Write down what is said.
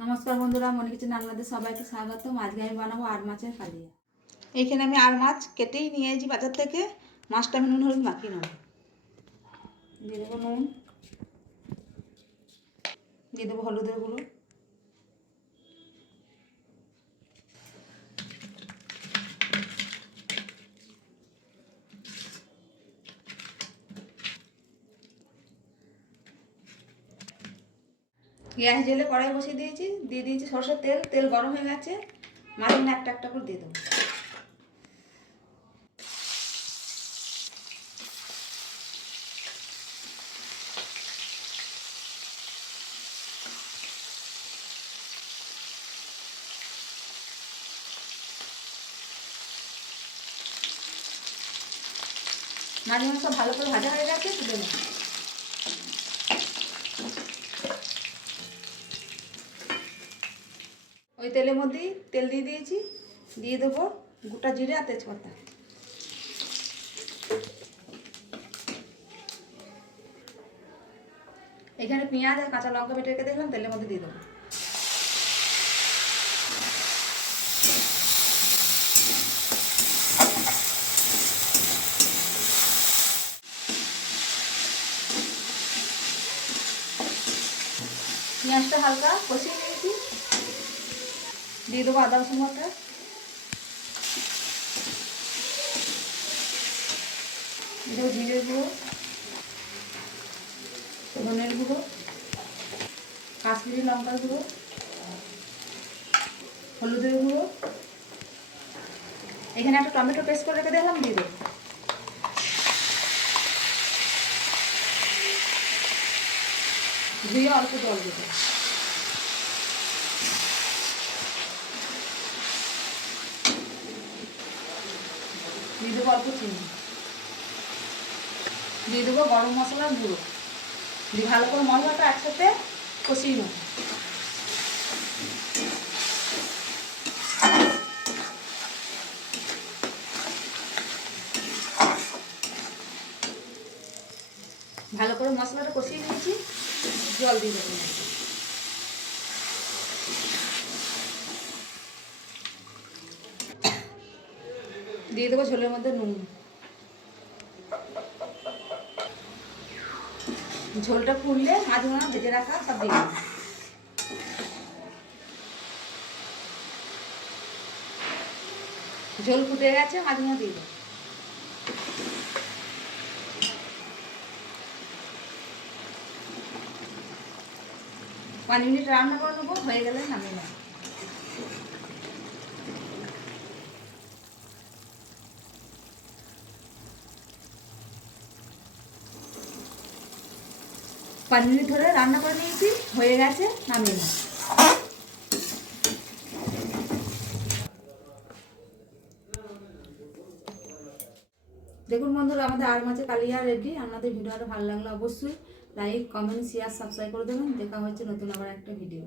নমস্কার বন্ধুরা, মনি কিচেন আপনাদের সবাইকে স্বাগতম। আজকে আমি বানাবো আর মাছের কালিয়া। এইখানে আমি আর মাছ কেটেই নিয়ে এসেছি বাজার থেকে। মাছটা আমি নুন হলুদ মাখিয়ে নেব। দিয়ে দেবো নুন, দিয়ে দেবো হলুদের গুঁড়ো, গ্যাস জেলে কড়াই বসিয়ে দিয়েছি, দিয়ে দিয়েছি সরষের তেল। তেল গরম হয়ে গেছে, মাছগুলো একটা একটা করে দিয়ে দেবো। মাছগুলো সব ভালো করে ভাজা হয়ে গেছে, তুলে নেব। ওই তেলের মধ্যেই তেল দিয়ে দিয়েছি, দিয়ে দেবো গোটা জিরে আর তেজপাতা। এখানে পেঁয়াজ আর কাঁচা লঙ্কা বেটে রেখে দেখলাম, তেলের মধ্যে দিয়ে দেবো। পেঁয়াজটা হালকা কষিয়ে নিয়েছি, দিয়ে দেবো আদা রসুন বাটা, দিয়ে দেবো জিরের গুঁড়ো, ধনের গুঁড়ো, কাশ্মীরি লঙ্কার গুঁড়ো, হলুদের গুঁড়ো। এখানে একটা টমেটো পেস্ট করে রেখে দিলাম, দিয়ে দেবো। ধুয়ে অল্প জল দেবো। দিয়ে দেবো অল্প চিনি, দিয়ে দেবো গরম মশলার গুঁড়ো, দিয়ে ভালো করে মশলাটা একসাথে কষিয়ে নেব। ভালো করে মশলাটা কষিয়ে নিয়েছি, জল দিয়ে দেবো। দিয়ে দেবো ঝোলের মধ্যে নুন। ঝোলটা ফুললে মাছগুলো ভেজে রাখা সব দিয়ে দেবো। ঝোল ফুটে গেছে, মাছগুলো দিয়ে দেবো। 5 মিনিট রান্না করে নেবো, হয়ে গেলে নামিয়ে নেব। 5 মিনিট ধরে রান্না করে নিয়েছি, হয়ে গেছে, নামিয়ে নেব। দেখুন বন্ধুরা, আমাদের আর মাছের কালিয়া রেডি। আপনাদের ভিডিওটা ভালো লাগলে অবশ্যই লাইক, কমেন্ট, শেয়ার, সাবস্ক্রাইব করে দেবেন। দেখা হচ্ছে নতুন আবার একটা ভিডিও।